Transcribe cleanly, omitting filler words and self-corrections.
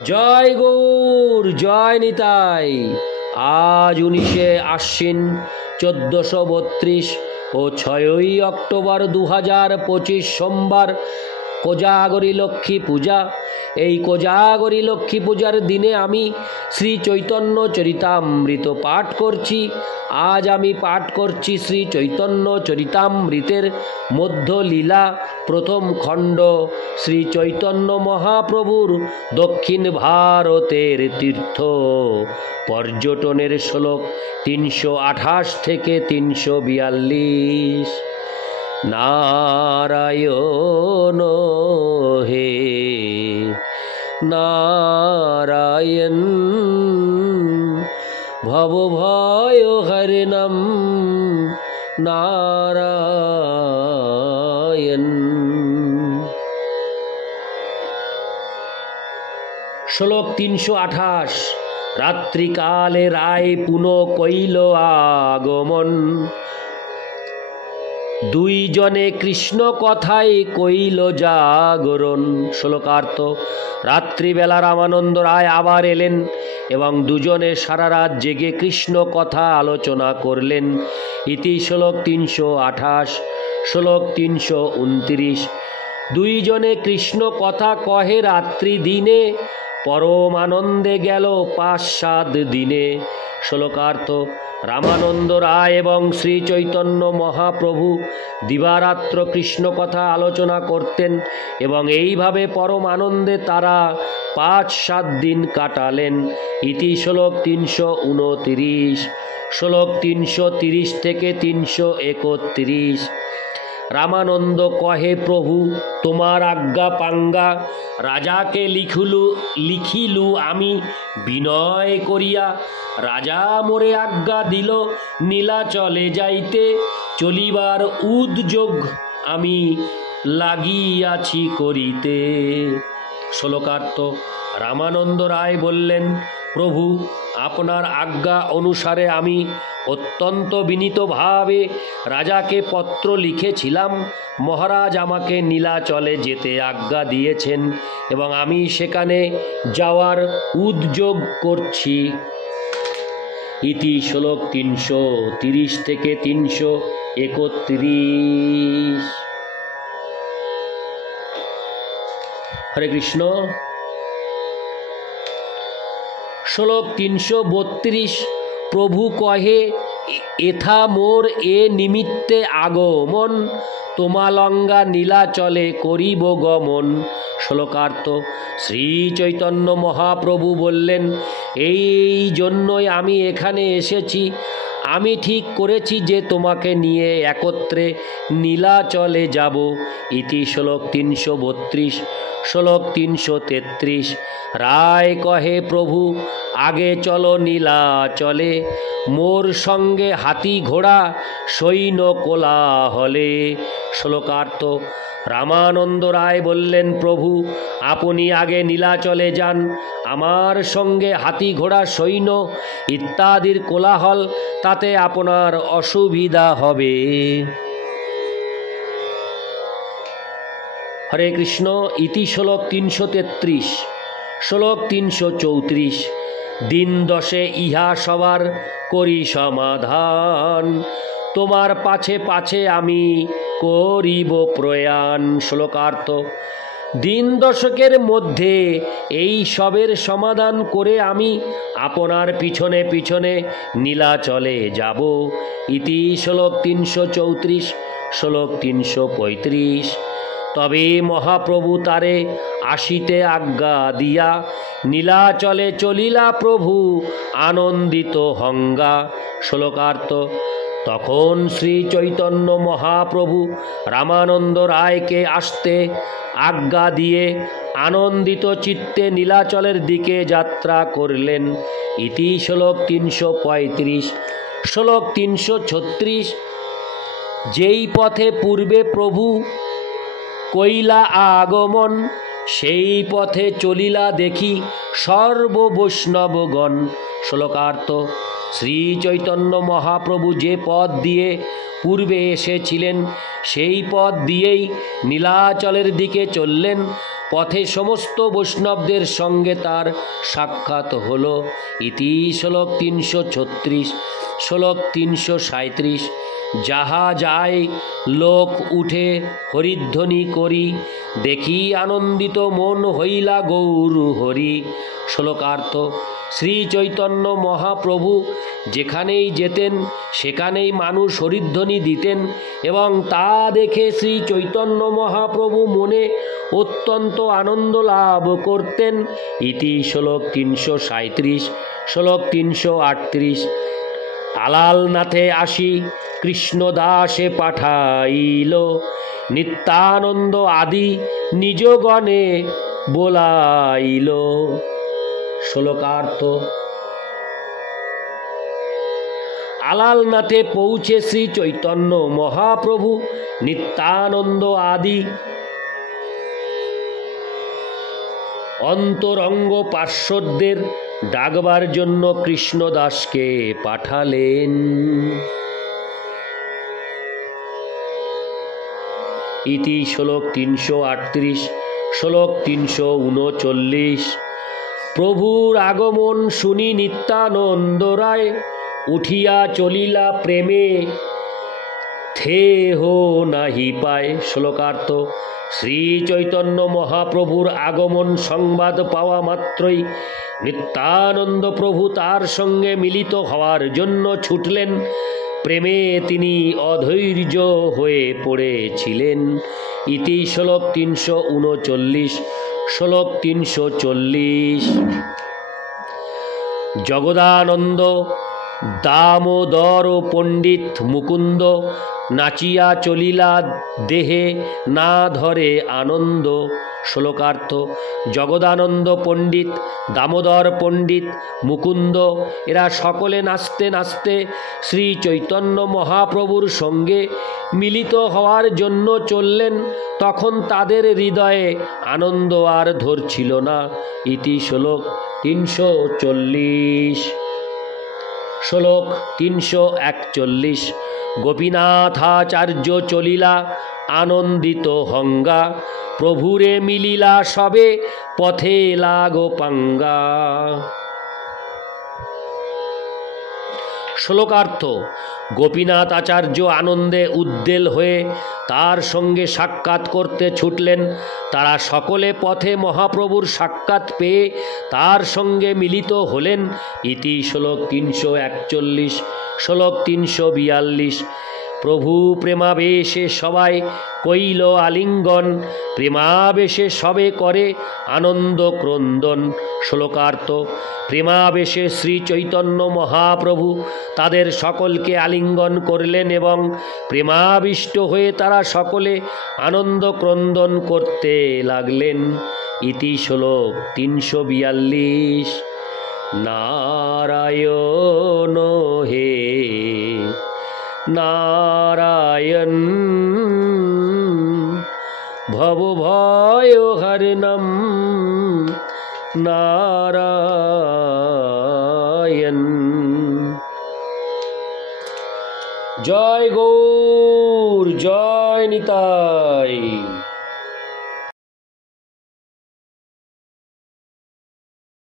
জয় গৌর, জয় নিতাই। আজ 19শে আশ্বিন 1432 ও 6ই অক্টোবর 2025 সোমবার, কোজাগরী লক্ষ্মী পূজা। এই কোজাগরী লক্ষ্মী পূজার দিনে আমি শ্রী চৈতন্য চরিতামৃত পাঠ করছি। আজ আমি পাঠ করছি শ্রী চৈতন্য চরিতামৃতের মধ্য লীলা প্রথম খণ্ড, শ্রী চৈতন্য মহাপ্রভুর দক্ষিণ ভারতের তীর্থ পর্যটনের শ্লোক 328 থেকে 342। নারায়ণ হে নারায়ণ, ভবভয় হরিণম নারায়ণ। শ্লোক 328। রাত্রিকালে রায় পুনঃ কইল আগমন, দুইজনে কৃষ্ণ কথায় কইল জাগরণ। শ্লোকার্থ: রাত্রিবেলা রামানন্দ রায় আবার এলেন এবং দুজনে সারা রাত জেগে কৃষ্ণ কথা আলোচনা করলেন। ইতি শ্লোক 328। শ্লোক 329। দুইজনে কৃষ্ণ কথা কহে রাত্রি দিনে, পরম আনন্দে গেল 5-7 দিনে। শ্লোকার্থ: রামানন্দ রায় এবং শ্রী চৈতন্য মহাপ্রভু দিবারাত্র কৃষ্ণ কথা আলোচনা করতেন এবং এইভাবে পরম আনন্দে তারা 5-7 দিন কাটালেন। ইতি শ্লোক 329। শ্লোক 330 থেকে 331। রামানন্দ কহে, প্রভু তোমার আজ্ঞা পাঙ্গা রাজাকে লিখিলু আমি বিনয় করিয়া। রাজা মোরে আজ্ঞা দিল নীলাচলে যাইতে, চলিবার উদ্যোগ আমি লাগিয়াছি করিতে। শ্লোকার্থ: রামানন্দ রায় বললেন, প্রভু আপনার আজ্ঞা অনুসারে আমি অত্যন্ত বিনীতভাবে রাজাকে পত্র লিখেছিলাম। মহারাজ আমাকে নীলাচলে যেতে আজ্ঞা দিয়েছেন এবং আমি সেখানে যাওয়ার উদ্যোগ করছি। ইতি শ্লোক 330 থেকে 331। হরে কৃষ্ণ। শ্লোক 332। প্রভু কহে, এথা মোর এ নিমিত্তে আগমন, তোমালঙ্গা নীলাচলে করিব গমন। শ্লোকার্থ: শ্রী চৈতন্য মহাপ্রভু বললেন, এই জন্যই আমি এখানে এসেছি। আমি ঠিক করেছি যে তোমাকে নিয়ে একত্রে নীলাচলে যাব। ইতি শ্লোক 332। শ্লোক 333। রায় কহে, প্রভু আগে চলো নীলাচলে, মোর সঙ্গে হাতি ঘোড়া সৈন্য কোলাহলে। শ্লোকার্থ: রামানন্দ রায় বললেন, প্রভু আপনি আগে নীলাচলে যান, আমার সঙ্গে হাতি ঘোড়া সৈন্য ইত্যাদির কোলাহল, তাতে আপনার অসুবিধা হবে। হরে কৃষ্ণ। ইতি শ্লোক 333। শ্লোক 334। দিন 10 ইহা সবার করি সমাধান, তোমার পাছে পাছে আমি করিব প্রয়াণ। শ্লোকার্থ: দিন 10 মধ্যে এই সবের সমাধান করে আমি আপনার পিছনে পিছনে নীলাচলে যাব। ইতি শ্লোক 334। শ্লোক 335। তবে মহাপ্রভু তারে আসিতে আজ্ঞা দিয়া, নীলাচলে চলিলা প্রভু আনন্দিত হঙ্গা। শ্লোকার্থ: তখন শ্রী চৈতন্য মহাপ্রভু রামানন্দ রায়কে আসতে আজ্ঞা দিয়ে আনন্দিত চিত্তে নীলাচলের দিকে যাত্রা করলেন। ইতি শ্লোক 335। শ্লোক 336। যেই পথে পূর্বে প্রভু কইলা আগমন, সেই পথে চলিলা দেখি সর্ববৈষ্ণবগণ। শ্লোকার্থ: শ্রী চৈতন্য মহাপ্রভু যে পথ দিয়ে পূর্বে এসেছিলেন সেই পথ দিয়েই নীলাচলের দিকে চললেন। পথে সমস্ত বৈষ্ণবদের সঙ্গে তার সাক্ষাৎ হল। ইতি শ্লোক 336। শ্লোক 337। যাহা যায় লোক উঠে হরিধ্বনি করি, দেখি আনন্দিত মন হইলা গৌর হরি। শ্লোকার্থ: শ্রী চৈতন্য মহাপ্রভু যেখানেই যেতেন সেখানেই মানুষ হরিধ্বনি দিতেন এবং তা দেখে শ্রী চৈতন্য মহাপ্রভু মনে অত্যন্ত আনন্দ লাভ করতেন। ইতি শ্লোক 337। শ্লোক 338। আলালনাথে আসি কৃষ্ণদাসে পাঠাইল, নিত্যানন্দ আদি নিজগণে বোলাইল। শ্লোকার্থ: আলালনাথে পৌঁছে শ্রী চৈতন্য মহাপ্রভু নিত্যানন্দ আদি অন্তরঙ্গ পার্শ্বদের ডাকবার জন্য কৃষ্ণদাসকে পাঠালেন। ইতি শ্লোক 338। শ্লোক 339। প্রভুর আগমন শুনি নিত্যানন্দ রায়, উঠিয়া চলিলা প্রেমে থেহ নাহি পায়। শ্লোকার্থ: শ্রী চৈতন্য মহাপ্রভুর আগমন সংবাদ পাওয়া মাত্রই নিত্যানন্দ প্রভু তার সঙ্গে মিলিত হওয়ার জন্য ছুটলেন। প্রেমে তিনি অধৈর্য হয়ে পড়েছিলেন। ইতি শ্লোক 339। শ্লোক 340। জগদানন্দ দামোদর পণ্ডিত মুকুন্দ, নাচিয়া চলিলা দেহে না ধরে আনন্দ। শ্লোকার্থ: জগদানন্দ পণ্ডিত, দামোদর পণ্ডিত, মুকুন্দ এরা সকলে নাচতে নাচতে শ্রী চৈতন্য মহাপ্রভুর সঙ্গে মিলিত হওয়ার জন্য চললেন। তখন তাদের হৃদয়ে আনন্দ আর ধরছিল না। ইতি শ্লোক 340। শ্লোক 341। গোপীনাথাচার্য চলিলা আনন্দিত হঙ্গা, প্রভুরে মিলিলা সবে পথে লাগো পাঙ্গা। শ্লোকার্থ: গোপীনাথ আচার্য আনন্দে উদ্বেল হয়ে তার সঙ্গে সাক্ষাৎ করতে ছুটলেন। তারা সকলে পথে মহাপ্রভুর সাক্ষাৎ পেয়ে তার সঙ্গে মিলিত হলেন। ইতি শ্লোক 341। শ্লোক 342। প্রভু প্রেমাবেশে সবাই কইল আলিঙ্গন, প্রেমাবেশে সবে করে আনন্দ ক্রন্দন। শ্লোকার্থ: প্রেমাবেশে শ্রী চৈতন্য মহাপ্রভু তাদের সকলকে আলিঙ্গন করলেন এবং প্রেমাবিষ্ট হয়ে তারা সকলে আনন্দ ক্রন্দন করতে লাগলেন। ইতি শ্লোক 342। নারায়ণ হে নারায়ণ, ভবভয়হরণম নারায়ণ। জয় গৌর, জয় নিতাই।